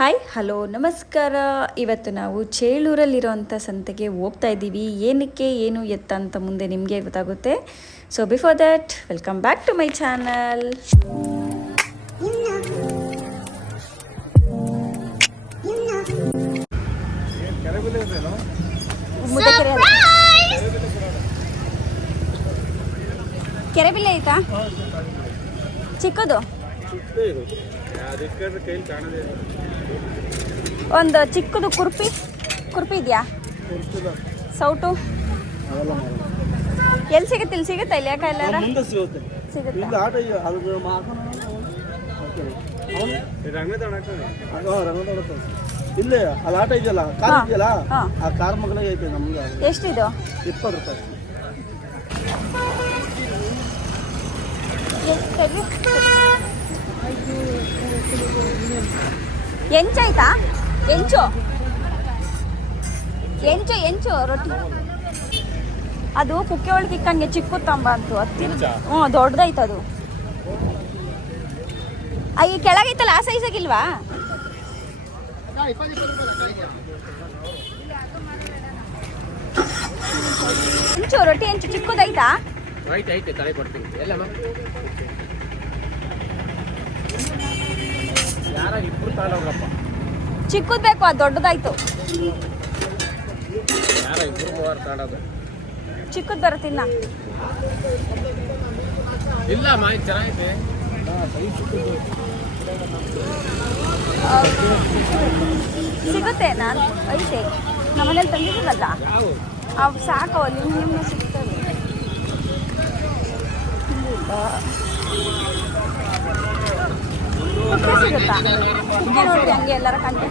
Hi hello ನಮಸ್ಕಾರ. ಇವತ್ತು ನಾವು ಚೇಳೂರಲ್ಲಿರೋಂಥ ಸಂತೆಗೆ ಹೋಗ್ತಾ ಇದ್ದೀವಿ. ಏನಕ್ಕೆ ಏನು ಎತ್ತ ಅಂತ ಮುಂದೆ ನಿಮಗೆ ಗೊತ್ತಾಗುತ್ತೆ. So before that welcome back to my channel. ಕೆರೆಬಿಲ್ಲೆ ಐತಾ ಚಿಕ್ಕದು? ಒಂದು ಚಿಕ್ಕದು ಕುರ್ಪಿ ಇದೆಯಾ? ಸೌಟು ಎಲ್ಲಿ ಸಿಗುತ್ತೆ? ಇಲ್ಲಿ ಸಿಗುತ್ತೆ ಇಲ್ಲಿ ಯಾಕೆ ಎಲ್ಲ ಸಿಗುತ್ತೆ? ಇಲ್ಲೇ ಅಲ್ಲಿ ಆಟ ಇದೆಯಲ್ಲ, ಕಾರ್ ಇದೆಯಲ್ಲ, ಆ ಕಾರ್ ಮಗಳಿಗೆ ಐತೆ ನಮ್ಗೆ. ಎಷ್ಟಿದು? 20 ರೂಪಾಯಿ. ಎಂಚಾಯ್ತಾ? ಎಂಚು ರೊಟ್ಟಿ ಅದು ಕುಕ್ಕೆ ಒಳಗೆ ಇಕ್ಕಂಗೆ ಚಿಕ್ಕ ತಂಬ ಅಂತು ದೊಡ್ಡದೈತೆ ಅದು. ಈ ಕೆಳಗೈತಲ್ಲ ಆ ಸೈಜಾಗಿಲ್ವಾ? ರೊಟ್ಟಿ ಎಂಚು ಚಿಕ್ಕದೈತಾ? ಚಿಕ್ಕದ್ ಬೇಕು, ಅದು ದೊಡ್ಡದಾಯ್ತು. ಚಿಕ್ಕದ್ ಬರುತ್ತಿಲ್ಲ. ಸಿಗುತ್ತೆ, ನಾನು ಐತೆ ನಮ್ಮನೇಲಿ ತಂದಿದ್ದೀವಲ್ಲ ಅವು ಸಾಕು. ನಿಮ್ಮ ಸಿಗ್ತದೆ. ಕುಕ್ಕೆ ಸಿಗುತ್ತಾ? ಕುಕ್ಕೆ ನೋಡ್ರಿ ಹಂಗೆ ಎಲ್ಲರ ಕಂಡು.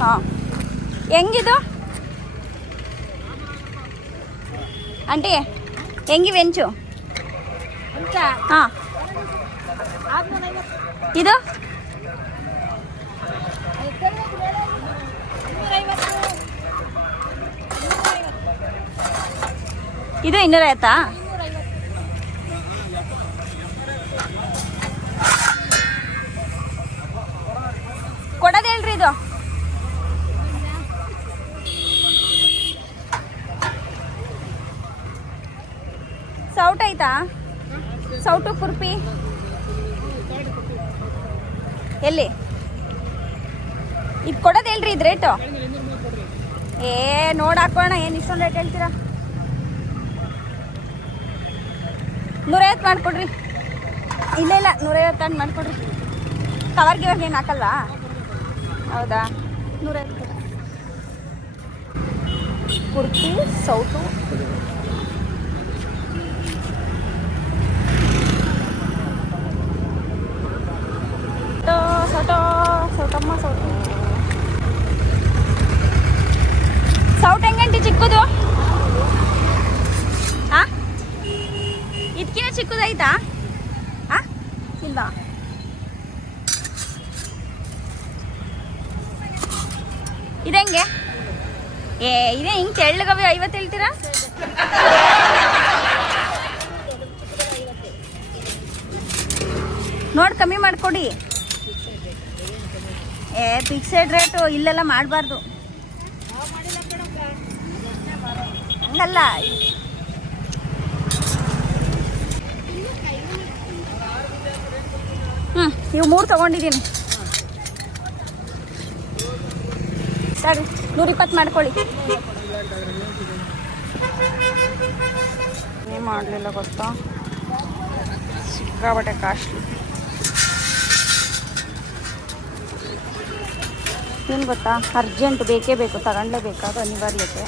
ಹಾಂ, ಹೆಂಗಿದು ಆಂಟಿ? ಹೆಂಗಿವೆ ಹೆಂಚು? ಹಾಂ, ಇದು ಇದು 250. ಕೊಡೋದು ಹೇಳ್ರಿ. ಇದು ಸೌಟ್ ಐತಾ? ಸೌಟು ಕುರ್ಪಿ ಎಲ್ಲಿ? ಇದು ಕೊಡೋದು ಹೇಳ್ರಿ. ಇದು ರೇಟು ನೋಡಿ ಹಾಕೋಣ. ಏನು ಇಷ್ಟೊಂದು ರೇಟ್ ಹೇಳ್ತೀರಾ? 150 ಮಾಡಿಕೊಡ್ರಿ. ಇಲ್ಲ 150 ಮಾಡಿಕೊಡ್ರಿ. ಕವರ್ಗೆ ಏನು ಹಾಕಲ್ವಾ? ಹೌದಾ? 150 ಕುರ್ತಿ ಸೌಟು. ಸೌಟಮ್ಮ ಸೌಟು. ಸೌಟ್ ಹೆಂಗಂಟಿ ಚಿಕ್ಕದು? ಹಾಂ, ಇದಕ್ಕಿಂತ ಚಿಕ್ಕದೈತಾ? ಹಾಂ, ಇಲ್ಲ. ಇದೆಂಗೆ? ಇದೇ ಹಿಂಗೆ ತೆಳ್ಳಗವೆ 50 ಹೇಳ್ತೀರಾ? ನೋಡಿ ಕಮ್ಮಿ ಮಾಡಿಕೊಡಿ. ಫಿಕ್ಸೆಡ್ ರೇಟು ಇಲ್ಲೆಲ್ಲ ಮಾಡಬಾರ್ದು. ಹಂಗಲ್ಲ. ಇವು 3 ತೊಗೊಂಡಿದ್ದೀನಿ. ಸರಿ, 120 ಮಾಡ್ಕೊಳ್ಳಿ. ಏನು ಮಾಡಲಿಲ್ಲ ಗೊತ್ತಾ, ಸಿಕ್ಕಾಬಟ್ಟೆ ಕಾಸ್ಟ್ಲಿ. ಏನು ಗೊತ್ತಾ, ಅರ್ಜೆಂಟ್ ಬೇಕೇ ಬೇಕು, ತಗೊಂಡಲೇಬೇಕಾದ ಅನಿವಾರ್ಯತೆ.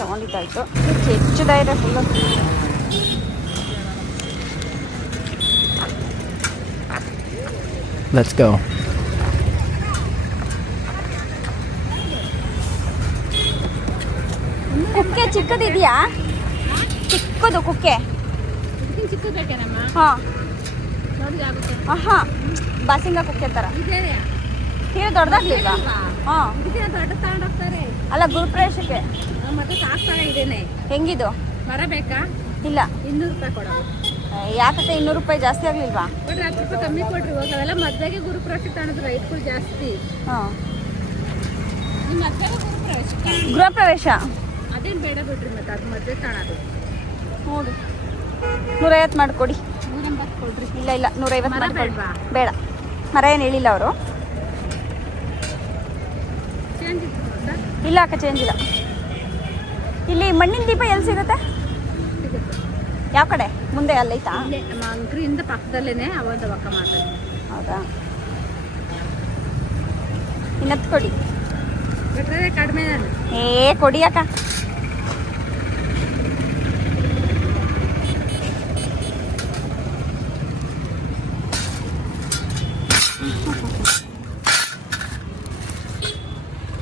ತಗೊಂಡಿದ್ದಾಯ್ತು. ಹೆಚ್ಚಿದಾಯಿದೆ ಫುಲ್ಲು. Let's go. ಕುಕ್ಕೆ ಚಿಕ್ಕದಿದೆಯಾ? ಚಿಕ್ಕದು ಕುಕ್ಕೆ. ಹಾಂ ಹಾಂ, ಬಾಸಿಂಗ ಕುಕ್ಕೆ ಥರ. ಇದು ದೊಡ್ಡದಾಗ್ಲಿಲ್ವಾ? ಹಾಂ, ಅಲ್ಲ ಗುರುಪ್ರವೇಶಕ್ಕೆ. ಮತ್ತೆ ಸಾಕ್ತಾನೆ ಇದೇನೆ. ಹೆಂಗಿದು? ಮರ ಬೇಕಾ? ಇಲ್ಲ, 200 ರೂಪಾಯಿ ಕೊಡೋದು. ಯಾಕತ್ತೆ 200 ರೂಪಾಯಿ ಜಾಸ್ತಿ ಆಗಲಿಲ್ವಾ? ಕೊಡ್ರಿ 10 ರೂಪಾಯಿ ಕಮ್ಮಿ ಕೊಡ್ರಿ. ಹೋಗಿ ಅವೆಲ್ಲ ಮದ್ವೆಗೆ ಗುರುಪ್ರವೇಶ ತಾಣದ ರೈಟ್ಗಳು ಜಾಸ್ತಿ. ಹಾಂ, ನಿಮ್ಮ ಮದ್ವೆಗೆ ಗುರುಪ್ರವೇಶ ಗೃಹ ಪ್ರವೇಶ ಅದೇನು ಬೇಡ ಬಿಡ್ರಿ. ಮತ್ತೆ ಅದು ಮದ್ವೆ ತಾಣ ಅದು. ನೋಡಿ 150 ಮಾಡಿಕೊಡಿ. 180 ಕೊಡ್ರಿ. ಇಲ್ಲ 150 ಮರ ಮಾಡಿಕೊಡಿ. ಬೇಡವಾ? ಬೇಡ, ಮರ ಏನು ಹೇಳಿಲ್ಲ ಅವರು. ಚೇಂಜ್ ಇತ್ತು ಇಲ್ಲ ಅಕ್ಕ, ಚೇಂಜ್ ಇಲ್ಲ. ಇಲ್ಲಿ ಮಣ್ಣಿನ ದೀಪ ಎಲ್ಲಿ ಸಿಗುತ್ತೆ? ಸಿಗುತ್ತೆ. ಯಾವ ಕಡೆ? ಮುಂದೆ ಅಲ್ಲೈತಾ? ಇಲ್ಲೇ ನಮ್ಮ ಅಂಗಡಿಯಿಂದ ಪಕ್ಕದಲ್ಲೇನೆ ಅವಂದ ಒಕ್ಕ ಮಾಡ್ತಾರೆ. ಹೌದಾ, ಇನ್ನತ್ತು ಕೊಡಿ. ಬಿಟ್ರೆ ಕಡಿಮೆ. ಕೊಡಿ ಅಕ್ಕ.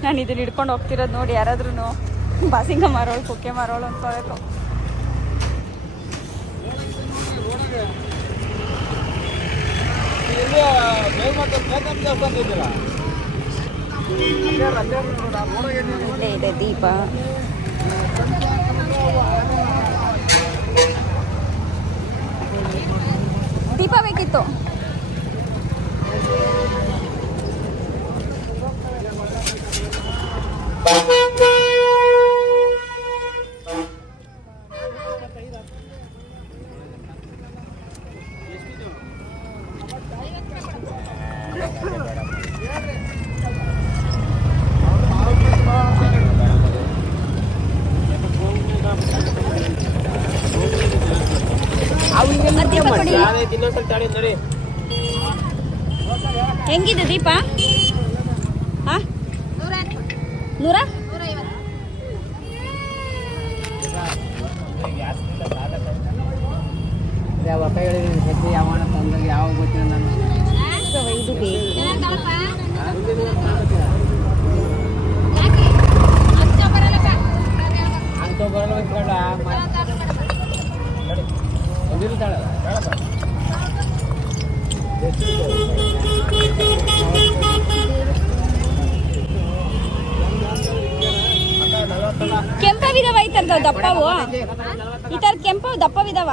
ನಾನು ಇದನ್ನ ಹಿಡ್ಕೊಂಡು ಹೋಗ್ತಿರೋದು ನೋಡಿ ಯಾರಾದ್ರೂ ಬಾಸಿಂಗ ಮಾರೋಳು, ಕುಕ್ಕೆ ಮಾರೋಳು ಅಂದ್ಕೋಬೇಕು. ಇಲ್ಲೇ ಇದೆ ದೀಪ. ದೀಪ ಬೇಕಿತ್ತು. ದೀಪ ಕೊಡಿ. ಹೆಂಗಿದೆ ದೀಪ? ಹಾಂ, 100? ಯಾವ ಗೊತ್ತಿಲ್ಲ ನಾನು. ಇದು ಬೇಕು. ಕೆಂಪವಿದಾವ ಈ ಥರದ ದಪ್ಪವು? ಈ ಥರದ ಕೆಂಪು ದಪ್ಪವಿದಾವ?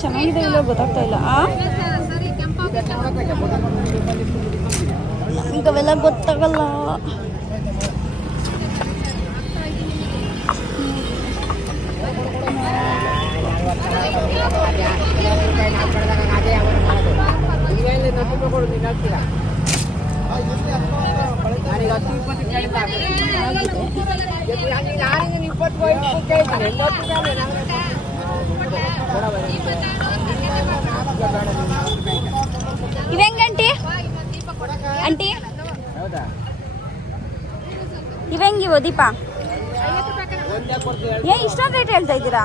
ಚೆನ್ನಾಗಿದೆ ಇಲ್ಲೋ ಗೊತ್ತಾಗ್ತಾ ಇಲ್ಲ. ಈಗ ಅವೆಲ್ಲ ಗೊತ್ತಾಗಲ್ಲ. ಇವೆಂಗಂಟಿ ಆಂಟಿ, ಇವೆಂಗಿವೋ ದೀಪ? ಇಷ್ಟೊಂದು ರೇಟ್ ಹೇಳ್ತಾ ಇದ್ದೀರಾ?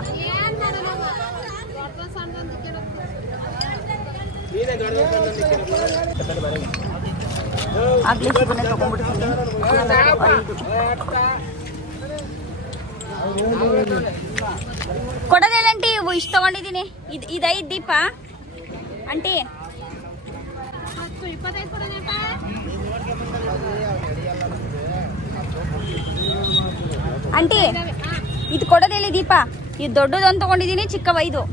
ಆಗ್ಲೇ ಇದನ್ನೇ ತಗೊಂಡ್ಬಿಡ್ತೀನಿ. ಕೊಡೋದಿಲ್ಲ ಆಂಟಿ, ಇಷ್ಟು ತಗೊಂಡಿದ್ದೀನಿ. ಇದು 5 ದೀಪ ಆಂಟಿ. ಆಂಟಿ ಇದು ಕೊಡೋದು ಹೇಳಿ ದೀಪ. ಇದು ದೊಡ್ಡದೊಂದು ತಗೊಂಡಿದ್ದೀನಿ, ಚಿಕ್ಕವ 5.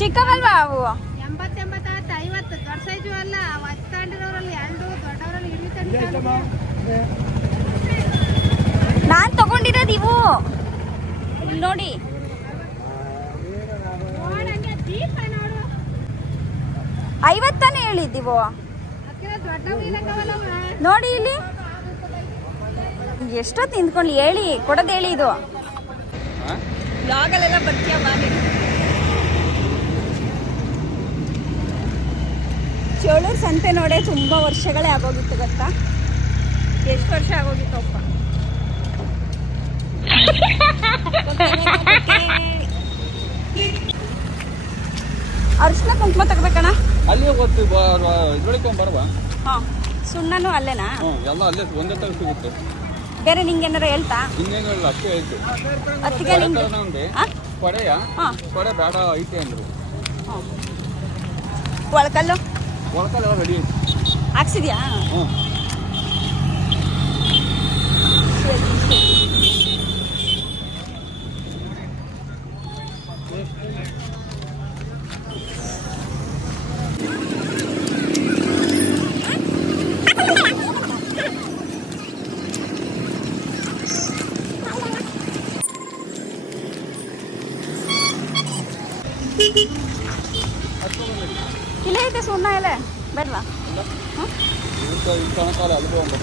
ಚಿಕ್ಕವಲ್ವಾ ಅವು? 80 50 ದೊಡ್ಡ ಸೈಜು ಅಲ್ಲ. ತಂಡಿರೋರಲ್ಲಿ 2 ದೊಡ್ಡವರಲ್ಲಿ 20 ನಾನು ತಗೊಂಡಿರೋದು ಇವು. ಇಲ್ಲಿ ನೋಡಿ, ದೀಪ ನೋಡು. 50 ತಾನೇ ಹೇಳಿದ್ದೀವು ನೋಡಿ. ಇಲ್ಲಿ ಎಷ್ಟೊತ್ತು ನಿಂತ್ಕೊಂಡು ಹೇಳಿ ಕೊಡೋದು ಹೇಳಿ. ಇದು ಬ್ಲಾಗಲ್ಲೆಲ್ಲ ಬರ್ತೀಯ ಬಾಲಿ. ಚೇಳೂರು ಸಂತೆ ನೋಡೇ ತುಂಬ ವರ್ಷಗಳೇ ಆಗೋಗಿತ್ತು ಗೊತ್ತಾ? ಎಷ್ಟು ವರ್ಷ ಆಗೋಗಿತ್ತಪ್ಪ. ಅರಿಶಿನ ಕುಂಕುಮ ತಗೋಬೇಕಣ್ಣ. ಅಲ್ಲೇ ಗೊತ್ತು ಇದ್ರೊಳಗೆ ಬರುವ. ಹಾಂ, ಸುಣ್ಣನೂ ಅಲ್ಲೇನಾ? ಎಲ್ಲ ಅಲ್ಲೇ ಒಂದೇ ತರ ಸಿಗುತ್ತೆ. ಬೇರೆ ನಿಂಗೆ ಏನಾರ ಹೇಳ್ತಾ ಇನ್ನೇನು ಇಲ್ಲ ಅಷ್ಟೇ ಐತೆ ಅತ್ತಿಗೆ ನಿಂಗೆ ಉಂಟೆ ಹಾಂ ಕೊಡೆಯ ಹಾಂ ಕೊಡೆ ಬೇಡ ಐತೆ ಅಂದರು ಒಳಕಲ್ಲು ಒಳಕಲ್ಲ ರೆಡಿ ಐತೆ ಹಾಕ್ಸಿದ್ಯಾ ಹ್ಞೂ ಇಲ್ಲೇ ಐತೆ ಸುಣ್ಣ ಎಲೆ ಬೇಡವಾ ಹಾಂ ಇಂಥ ಕಾಲ ಅಲ್ವೋ ಅಂತ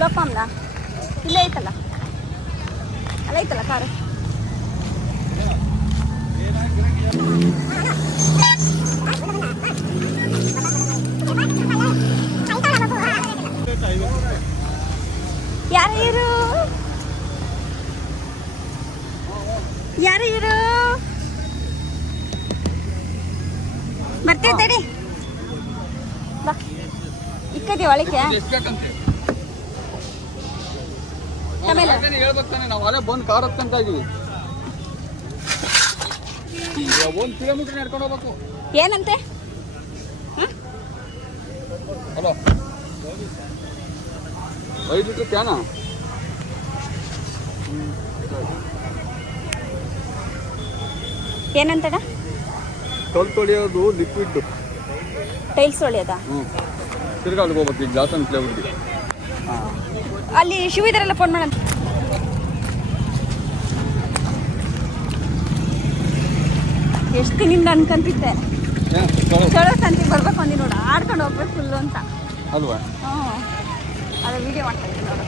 ಲೋಪಮ್ನ ಇಲ್ಲೇ ಐತಲ್ಲ ಅಲ್ಲ ಐತಲ್ಲ ಕಾರು ಯಾರು ಇರು ಯಾರು ಇರು ಬರ್ತೈತಡಿ ಬಾ ಇಕ್ಕದಿ ಒಳಕ್ಕೆ ಎಷ್ಟು ಬೇಕಂತೆ ಆಮೇಲೆ ಹೇಳ್ಬೇಕು ತಾನೆ ನಾವು ಅಲ್ಲೇ ಬಂದು ಕಾರ್ ಹತ್ತಂತ ಇದೀವಿ 1 ಕಿಲೋಮೀಟರ್ ನಡ್ಕೊಂಡು ಹೋಗ್ಬೇಕು ಏನಂತೆ ಹಲೋ 5 ಲೀಟರ್ ಕ್ಯಾನಾ ಏನಂತಡ ಕಲ್ ತೊಳೆಯೋದು ಲಿಕ್ವಿಡ್ ಟೈಲ್ಸ್ ಹೊಳಿಯೋದಾ ಹ್ಞೂ ತಿರ್ಗಾ ಅಲ್ಲಿಗೆ ಹೋಗ್ಬೇಕು ಈಗ ಜಾಸನ್ ಪ್ಲೇ ಹುಡುಗಿ ಅಲ್ಲಿ ಶಿವ ಇದಾರೆಲ್ಲ ಫೋನ್ ಮಾಡಂತ ಎಷ್ಟು ದಿನದಿಂದ ಅನ್ಕೊಂತಿದ್ದೆ ಚಲೋ ಸಂತಿಗೆ ಬರ್ಬೇಕು ಅಂದಿ ನೋಡು ಆಡ್ಕೊಂಡು ಹೋಗ್ಬೇಕು ಫುಲ್ಲು ಅಂತ ಅಲ್ವಾ ಹ್ಞೂ ಅದೇ ವಿಡಿಯೋ ಮಾಡ್ತಾ ಇದ್ದೀನಿ ನೋಡು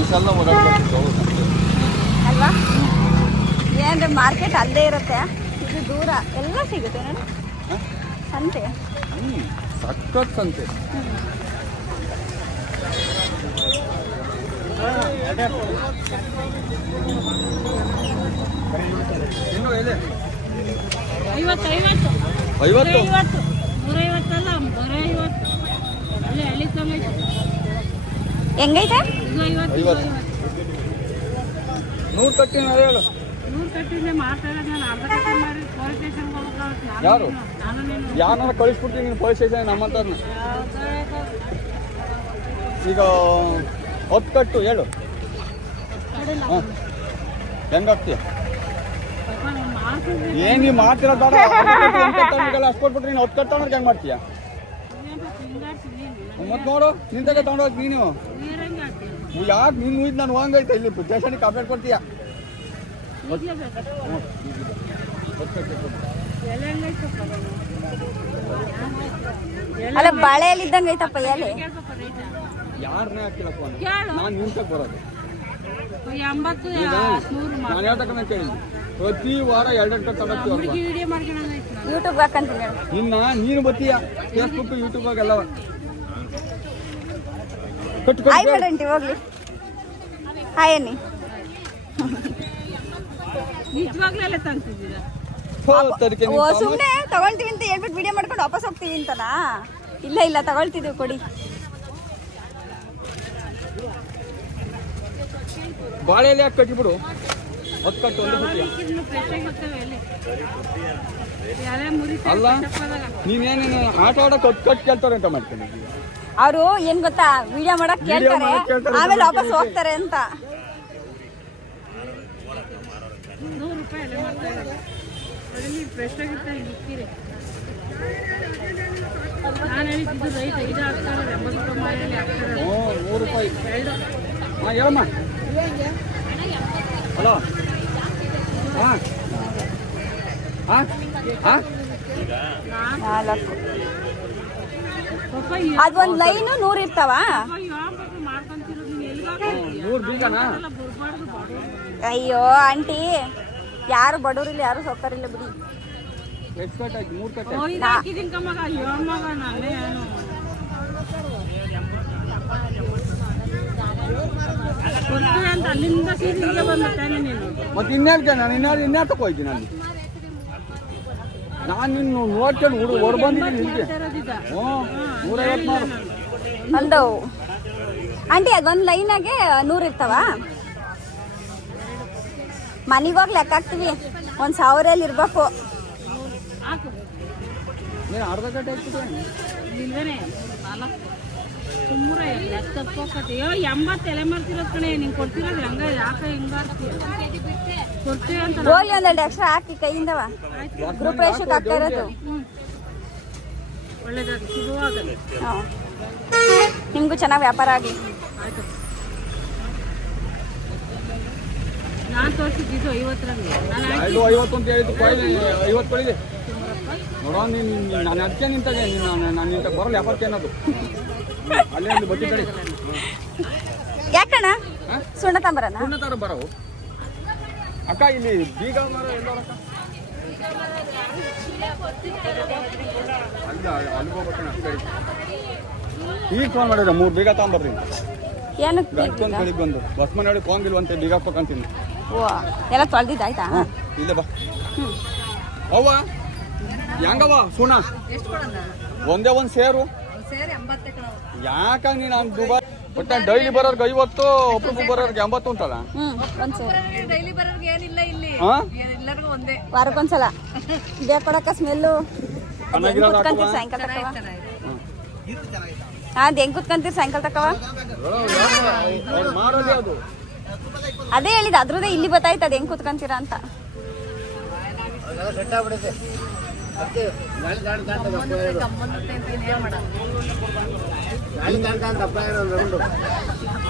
ಈ ಸಲ ಓಡಾಡ್ಬೇಕು ಅಲ್ವಾ ಏನಂದ್ರೆ ಮಾರ್ಕೆಟ್ ಅಲ್ಲೇ ಇರುತ್ತೆ ಇದು ದೂರ ಎಲ್ಲ ಸಿಗುತ್ತೆ ನೋಡಿ ಸಂತೆ ಸಖತ್ ಸಂತೆ ಇನ್ನು ಎಲೆ 50 50 150 ಅಲ್ಲ 150 ಅಲ್ಲೇ ಹಳ್ಳಿ ತಂಗೈತೆ ಹೆಂಗೈತೆ 50 100 ಕಟ್ಟಿ ಹೇಳು 100 ಕಟ್ಟಿಂದ ಮಾಡ್ತಾರೆ ನಾನು ಅರ್ಧ ಕಟ್ಟಿ ಮಾಡಿ ಪೊಲೀಸ್ ಸ್ಟೇಷನ್ಗೆ ಹೋಗ್ಬೇಕು ಯಾರು ನಾನು ನೀನು ಯಾರನ್ನ ಕಳಿಸ್ಬಿಡ್ತೀನಿ ನೀನು ಪೊಲೀಸ್ ಸ್ಟೇಷನ್ ನಮ್ಮಂತವ್ರನ್ನ ಈಗ 10 ಕಟ್ಟು ಹೇಳು ಹಾಂ ಹೆಂಗಾಗ್ತೀಯ ಏನು ನೀವು ಮಾಡ್ತಿರೋ ಬೇಡ ಅಷ್ಟು ಕೊಟ್ಬಿಟ್ರೆ ನೀನು 10 ಕಟ್ಟು ಹೆಂಗೆ ಮಾಡ್ತೀಯ ಮತ್ತೆ ನೋಡು ನಿಂತಾಗ ತಗೊಂಡೋಗಿ ನೀನು ಯಾಕೆ ನೀನು ಮುಯ್ದು ನಾನು ಹೋಗಂಗೈತೆ ಇಲ್ಲಿ ಸ್ಟೇಷನಿಗೆ ಕಂಪ್ಲೇಂಟ್ ಕೊಡ್ತೀಯ ಅಲ್ಲ ಬಾಳೆಯಲ್ಲಿ ಇದ್ದಂಗೆ ಐತಪ್ಪ ಎಲೆ ಯಾರನ್ನೇ ಹಾಕಿಲ್ಲಪ್ಪ ನಾನು ನಿಂತಕ್ಕೆ ಬರೋದು 80 ನಾನು ಹೇಳ್ತಕ್ಕ ಕೇಳಿದ್ದೆ ಪ್ರತಿ ವಾರ 2 ಕಟ್ಟು ತಗೊಂಡು ವಿಡಿಯೋ ಮಾಡ್ಕೊಂಡು ಯೂಟ್ಯೂಬ್ ಹಾಕಂತೀನಿ ಹೇಳು ನೀನು ಬತ್ತೀಯ ಫೇಸ್ಬುಕ್ ಯೂಟ್ಯೂಬಾಗೆಲ್ಲವ ಕಟ್ಟು ಹಾಯ್ ಮಾಡಂಟಿ ಹೋಗ್ಲಿ ಹಾಯ್ ಅನ್ನಿ ನಿಜವಾಗ್ಲೆಲ್ಲ ತಂತಿದ್ದೀರಾ ತರಿಕೆ ಓ ಸುಮ್ಮನೆ ತಗೊಳ್ತೀವಿ ಅಂತ ಹೇಳ್ಬಿಟ್ಟು ವಿಡಿಯೋ ಮಾಡ್ಕೊಂಡು ವಾಪಸ್ ಹೋಗ್ತೀವಿ ಅಂತನಾ ಇಲ್ಲ ಇಲ್ಲ ತಗೊಳ್ತಿದ್ದೀವಿ ಕೊಡಿ ಬಾಳೆಯಲ್ಲಿ ಯಾಕೆ ಕಟ್ಟಿಬಿಡು 10 ಕಟ್ಟು ಒಂದು ಅಲ್ಲ ನೀನೇನೇನು ಆಟ ಆಡೋಕೆ 10 ಕಟ್ಟು ಕೇಳ್ತಾರೆ ಅಂತ ಮಾಡ್ತೀನಿ ಅವರು ಏನ್ ಗೊತ್ತಾ ವಿಡಿಯೋ ಮಾಡಕ್ ಕೇಳ್ತಾರೆ ಆಮೇಲೆ ವಾಪಸ್ ಹೋಗ್ತಾರೆ ಅಂತ 100 ರೂಪಾಯಿ ಎಲ್ಲ ಮಾಡ್ತಾ ಇದ್ದಾರೆ ಫ್ರೆಶ್ ಆಗಿರ್ತಾ ಇಕ್ಕಿರಿ ನಾನು ಹೇಳಿದ್ದು ರೈತ ಇದು ಹಾಕ್ತಾರೆ 80 ರೂಪಾಯಿ ಮಾರಲ್ಲಿ ಹಾಕ್ತಾರೆ 100 ರೂಪಾಯಿ ಹಾಂ ಹೇಳಮ್ಮ ಹಲೋ ಹಾಂ ಹಾಂ ಹಾಂ 4 ಪಾಪ ಅದೊಂದ್ ಲೈನು 100 ಇರ್ತಾವ ಮಾಡ್ಕೊಂತಿರೋದು ನೀವು ಎಲ್ಲಿ 100 ಬೀಗನಾ ಬರ್ಬಾರ್ದು ಬಾಡು ಅಯ್ಯೋ ಆಂಟಿ ಯಾರು ಬಡವರಿಲ್ಲ ಯಾರು ಸೌಕರ್ಯಿಲ್ಲ ಬಿಡಿ ಎಷ್ಟು ಕಟ್ ಆಯ್ತು 3 ಕಟ್ ಹಾಕಿದ್ದೀನಿ ಕಮ್ಮಗ ಅಯ್ಯೋ ಮಗ ನಾನೇ ಏನು ಮತ್ತೆ ಇನ್ನೇಳ್ಕೆ ನಾನು ಇನ್ಯಾರು ತಗೋಯ್ತೀನಿ ಅಲ್ಲಿ ನಾನು ನಿನ್ನ ನೋಡ್ಕೊಂಡು ಹೊರ ಬಂದಿದ್ದೀನಿ ಇಲ್ಲಿಗೆ. 150 ಮಾರು. ಒಂದು ಆಂಟಿ ಅದು ಒಂದು ಲೈನಾಗೆ 100 ಇರ್ತಾವ. ಮನೆಗೆ ಹೋಗಿ ಲೆಕ್ಕ ಹಾಕ್ತೀವಿ, 1000 ಇರ್ಬೇಕು. ನೀನು ಅರ್ಧ ಗಂಟೆ ಆಗ್ತಿದೆ. 80 ಎಲೆ ಮಾಡ್ತಿರೋದು ಕಣೆ, ನಿಂಗೆ ಕೊಡ್ತಿರೋದು ಹಂಗ ಯಾಕೆ ಹಿಂಗಾಡ್ತೀಯ ಕೊಡ್ತೀವಿ ಅಂತ. ಹೋಗ್ಲಿ ಒಂದೆರಡು ಎಕ್ಸ್ಟ್ರಾ ಹಾಕಿ ಕೈಯಿಂದವ ಗ್ರೂಪ್ ರೇಷಕ್ಕೆ ಹಾಕ್ತಾ ಇರೋದು. ಒಳ್ಳೇದಾಗಿ ಶುಭವಾಗಲಿ. ಹಾಂ, ನಿಮಗೂ ಚೆನ್ನಾಗಿ ವ್ಯಾಪಾರ ಆಗಲಿ. ನಾನು ತೋರಿಸಿದ್ದು 50ರಲ್ಲಿ ನಾನು 50 ಅಂತ ಹೇಳಿದ್ದು ಕೊಯ್ಲಿ 50 ಕೊಡಿದೆ ನೋಡೋ. ನೀನು ನಾನು ಅದಕ್ಕೆ ನಿಂತಾಗೆ ನಾನು ನಿಂತ ಬರಲ್ಲ ವ್ಯಾಪಾರಕ್ಕೆ ಅನ್ನೋದು ಅಲ್ಲೇ ಒಂದು ಬಟ್ಟಿ ಕಡೆ ಯಾಕಣ್ಣ ಸುಣ್ಣ ತಾಂಬರನ ಸುಣ್ಣ ತರ ಬರವು ಅಕ್ಕ. ಇಲ್ಲಿ ಬೀಗ ಮರ ಎಲ್ಲೋರಕ್ಕ ಅಲ್ಲಿ ಹೋಗ್ಬೇಕಣ್ಣ. ಈಗ ಫೋನ್ ಮಾಡಿದ್ರೆ 3 ಬೀಗ ತಗೊಂಬರ್ರಿ. ಏನಕ್ಕೆ ಗಂಟೊಂದು ಬೆಳಿಗ್ಗೆ ಬಂದು ಬಸ್ ಮನೆ ಫೋನ್ ಇಲ್ವಂತೆ ಬೀಗ ಹಾಕ್ಬೇಕಂತೀನಿ. ಓ ಎಲ್ಲ ತೊಳೆದಿದ್ದಾಯ್ತಾ? ಇಲ್ಲೇ ಬಾ. ಅವ್ವ ಹೆಂಗವ ಸುಣ್ಣ ಒಂದೇ ಒಂದು ಸೇರು ಯಾಕ ನೀನು ಅಂತ ದುಬಾರಿ ಬಟ್ ನಾನು ಡೈಲಿ ಬರೋರ್ಗೆ 50, ಒಬ್ರಿಗೆ ಬರೋರ್ಗೆ 80 ಅಂತಲ್ಲ. ಒಂದು ಸೇರು ಡೈಲಿ ಬರೋರ್ಗೆ ಏನಿಲ್ಲ ಇಲ್ಲಿ, ಎಲ್ಲರಿಗೂ ಒಂದೇ. ವಾರಕ್ಕೊಂದ್ಸಲ ಬೇಕು ಕೊಡಕ್ಕ ಸ್ಮೆಲ್ಲು. ಚೆನ್ನಾಗಿರೋದು ಹಾಕುವ. ಸಾಯಂಕಾಲ ತಕ್ಕವ. ಅದು ಹೆಂಗ್ ಕುತ್ಕೊಂತೀರಿ ಸಾಯಂಕಾಲ ತಕ್ಕವ? ಮಾರೋದೇ ಅದು. ಅದೇ ಹೇಳಿದ ಅದ್ರದ್ದೇ ಇಲ್ಲಿ ಗೊತ್ತಾಯ್ತು ಅದು ಹೆಂಗ್ ಕುತ್ಕೊಂತೀರಾ ಅಂತ.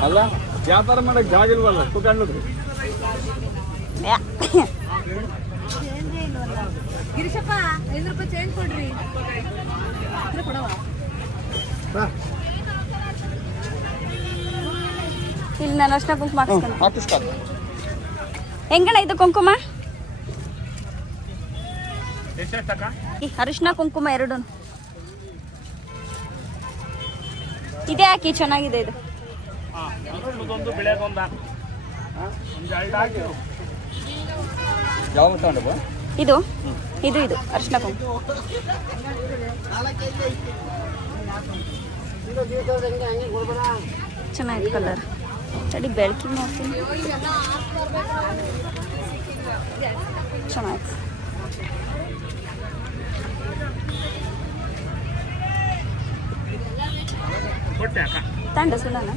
ಅಲ್ಲ ವ್ಯಾಪಾರ ಮಾಡಕ್ ಜಾಗ ಇಲ್ವಲ್ಲ ಕುತ್ಕೊಂಡ್ರಿ. ಗಿರೀಶಪ್ಪ 5 ರೂಪಾಯಿ ಚೇಂಜ್ ಕೊಡ್ರಿ. ಇಲ್ಲಿ ನಾನು ಅರ್ಶಿನ ಕುಂಕುಮ ಹಾಕ್ಸ್ಕೊಂಡು. ಹಾಕಿಸ್ತಾ ಹೆಂಗಣ ಇದು ಕುಂಕುಮ? ಈ ಅರಿಶಿನ ಕುಂಕುಮ 2 ಇದೇ ಹಾಕಿ, ಚೆನ್ನಾಗಿದೆ ಇದು. ಯಾವ ತಗೊಂಡು ಇದು ಇದು ಇದು ಅರಿಶಿನ ಕುಂಕುಮ ಚೆನ್ನಾಗಿದೆ ಕಲರ್. ತಡಿ ಬೆಳಕಿಗೆ ನೋಡ್ತೀನಿ. ಚೆನ್ನಾಗಿದೆ. ತಂಡ ಸುಳ್ಳನ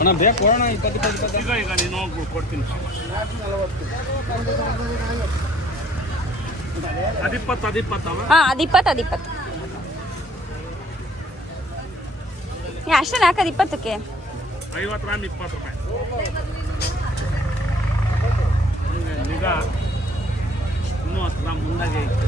ಅಣ್ಣ ಬೇಕು ಕೊಡೋಣ. 20 ಈಗ ನೀನು ಕೊಡ್ತೀನಿ. 20 ಹಾಂ, ಅದು 20. ಅಷ್ಟೇ ಹಾಕೋದು 20ಕ್ಕೆ 50 ಗ್ರಾಮ್ 20 ರೂಪಾಯಿ. ಈಗ ಇನ್ನೂ 10 ಗ್ರಾಮ್ ಮುಂದಾಗೆ ಇತ್ತು.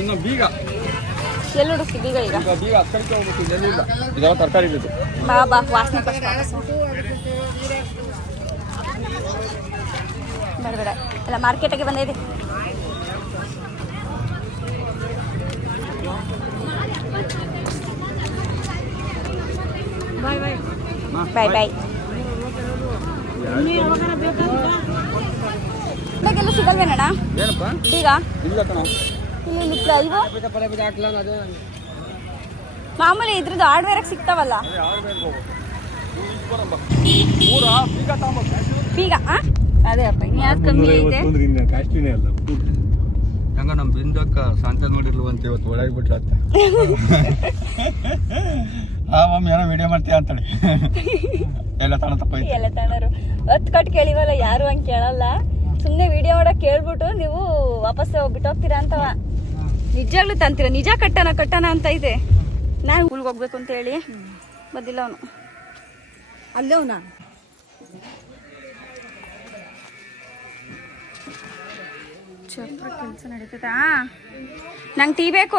ಇನ್ನು ಬೀಗ ಎಲ್ಲಿ ಹುಡುಕ್ತಿ ಬೀಗ? ಈಗ ಬೀಗ ಹತ್ತಕ್ಕೆ ಹೋಗ್ಬೇಕು. ಇಲ್ಲೆಲ್ಲ ಇದೆಲ್ಲ ತರಕಾರಿ ಇದ್ದು ಬಾ ಬಾ ವಾಸನೆ ಬೇಡ ಬೇಡ ಎಲ್ಲ ಮಾರ್ಕೆಟಿಗೆ ಬಂದಿದೆ. ಬಾಯ್ ಬಾಯ್ ಬಾಯ್ ಬಾಯ್. ಇವಾಗೆಲ್ಲ ಸಿಗಲ್ವೇನಣ್ಣ ಏನಪ್ಪ ಬೀಗ? ಇಲ್ಲ ಕಣ. ಇಲ್ಲಿ ಇವು ಮಾಮೂಲಿ ಇದ್ರದ್ದು ಹಾರ್ಡ್ವೇರಾಗ ಸಿಗ್ತಾವಲ್ಲ ಬೀಗ. ಅದೇ ಅಪ್ಪ ಇನ್ನು ಯಾವ್ದು ಕಮ್ಮಿ ಐತೆ? ಹೆಂಗ ನಮ್ಮ ಬಿಂದಕ್ಕ ಶಾಂತ ನೋಡಿರ್ಲವಂತ ಇವತ್ತು ಒಳಗೆ ಬಿಟ್ರತ್ತ ಆ ಮಮ್ಮಿ ಏನೋ ವಿಡಿಯೋ ಮಾಡ್ತೀಯ ಅಂತೇಳಿ ಎಲ್ಲ ತಣ ತಪ್ಪೈತಿ ಎಲ್ಲ ತಣ್ಣರು ಹೊತ್ತು ಕಟ್ ಕೇಳಿವಲ್ಲ ಯಾರು ಹಂಗೆ ಕೇಳಲ್ಲ. ಸುಮ್ಮನೆ ವಿಡಿಯೋ ಮಾಡಕ್ ಕೇಳ್ಬಿಟ್ಟು ನೀವು ವಾಪಸ್ ಬಿಟ್ಟು ಹೋಗ್ತೀರಾ ಅಂತವ. ನಿಜಾಗ್ಲೂ ತಂತೀರ, ನಿಜ ಕಟ್ಟಣ ಅಂತ ಇದೆ. ನಾನು ಊರಿಗೆ ಹೋಗ್ಬೇಕು ಅಂತ ಹೇಳಿ ಬಂದಿಲ್ಲ ಅವನು. ಅಲ್ಲವನ ಚಪ್ರ ಕೆಲಸ ನಡೀತದ. ನಂಗೆ ಟೀ ಬೇಕು.